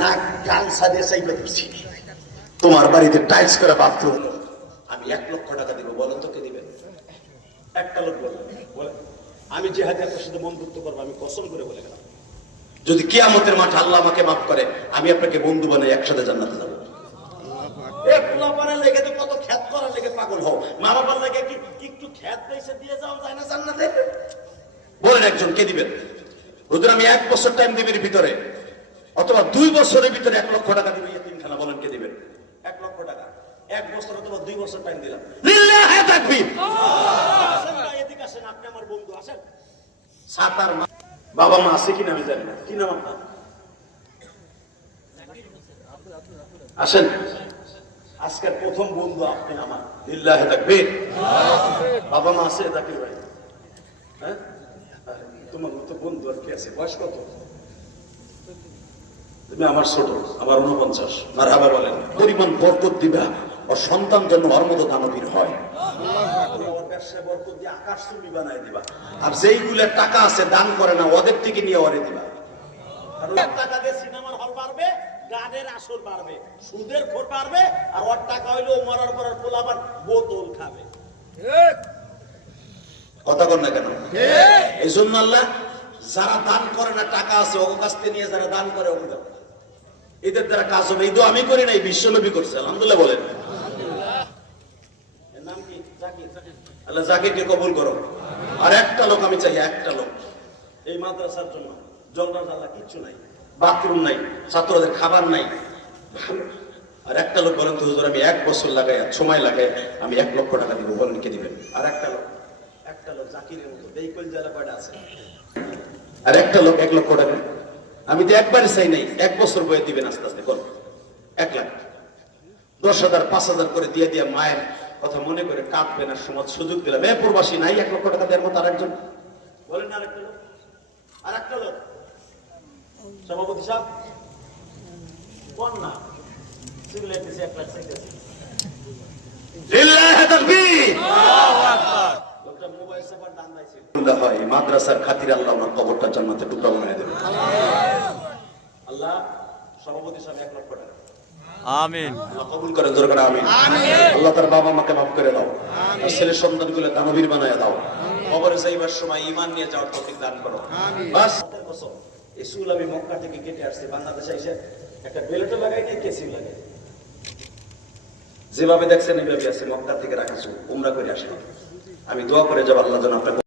নাক গাল সাদে চাইবে দিছি তোমার বাড়িতে টাইলস করে বাথরুম আমি 1 লক্ষ টাকা দিব বলেন তো কে দিবেন একটা লোক বলে আমি যে হাতে আপনার সাথে বন্ধুত্ব করবো আমি কসম করে বলে গেলাম যদি কিয়ামতের মাঠে আল্লাহ আমাকে মাফ করে আমি আপনাকে বন্ধু বানাই একসাথে জান্নাতে যাব এক পোলাপানের লেগে তো কত খ্যাত করার লেগে পাগল হও মা বাবার লেগে কি একটু খ্যাত পয়সা দিয়ে যাও যায় না জান্নাতে বলেন একজন কে দিবেন ওদের আমি 1 বছর টাইম দিবের ভিতরে অথবা 2 বছরের ভিতরে 1 লক্ষ টাকা দিবে এতিমখানা বলেন কে দিবেন 1 লক্ষ টাকা 1 বছর অথবা 2 বছর টাইম দিলাম লিল্লাহি তাকবীর এদিকে আসেন আপনি আমার বন্ধু আসেন সাতার বাবা মা আছে কিনা আমি জানি না কি নাম আপনার আসেন আজকের প্রথম বন্ধু আপনি আমার লিল্লাহি তাকবীর বাবা মা আছে তাকির ভাই হ্যাঁ তোমার মতো বন্ধু আর কি আছে বয়স কত তুমি আমার ছোট আমার 49 মারহাবা বলেন পরিমাণ বরকত দিবা ও সন্তান জন্য ওর মতো দানবীর হয় ওর ব্যবসায় বরকত দিয়ে আকাশ তুমি বানাই দিবা আর যেইগুলো টাকা আছে দান করে না ওদের থেকে নিয়ে ওরে দিবা আর ওর টাকা দিয়ে সিনেমার হল বাড়বে গানের আসর বাড়বে সুদের খোর বাড়বে আর ওর টাকা হইলো মরার পর পোলাবার বোতল খাবে কথা কর না কেন এই জন্য আল্লাহ যারা দান করে না টাকা আছে ওর কাছ থেকে নিয়ে যারা দান করে ওকে এদের দ্বারা কাজ হবে এই তো আমি করি নাই বিশ্বনবী করছে আলহামদুলিল্লাহ বলেন এর নাম কি জাকির আল্লাহ জাকিরকে কবুল করো আর একটা লোক আমি চাই একটা লোক এই মাদ্রাসার জন্য জলদার জ্বালা কিচ্ছু নাই বাথরুম নাই ছাত্রদের খাবার নাই আর একটা লোক বলেন তো হুজুর আমি 1 বছর লাগাই সময় লাগাই আমি 1 লক্ষ টাকা দিব বলেন কে দিবেন আর একটা লোক জাকিরের মতো বেইকল জেলা কয়টা আছে আর একটা লোক 1 লক্ষ টাকা আমি তো একবারই চাই নাই 1 বছর বয়ে দিবেন আস্তে আস্তে কোন 1 লাখ 10,000 5,000 করে দিয়ে দিয়ে মায়ের কথা মনে করে কাঁদবে না সমাজ সুযোগ দিলাম প্রবাসী নাই 1 লক্ষ টাকা দেওয়ার মতো আরেকজন বলেন আরেকটা লোক সভাপতি সাহেব কোন না সিভিলাইটিস 1 লাখ চাইতেছে লিল্লাহি তাকবীর আল্লাহু আকবার লোকটা মোবাইল সাফার দান দিয়েছে হয় মাদ্রাসার খাতিরে আল্লাহ ওনার কবরটা জান্নাতে টুকরা বানায় দেবে আল্লাহ সভাপতি সাহেব 1 লক্ষ টাকা আমিন আল্লাহ কবুল করেন জোরে করে আমিন আল্লাহ তার বাবা মাকে maaf করে দাও আর ছেলে সন্তানগুলো দানবীর বানায় দাও কবরে যাইবার সময় ঈমান নিয়ে যাওয়ার তৌফিক দান করো আমিন বাস কসম এই চুল আমি মক্কা থেকে কেটে আসছি বাংলাদেশে এসে একটা বেলটও লাগাই নাই কেসিও লাগাই যেভাবে দেখছেন এইভাবে আছে মক্কা থেকে রাখা চুল উমরা করে আসলাম আমি দোয়া করে যাব আল্লাহ যেন আপনাকে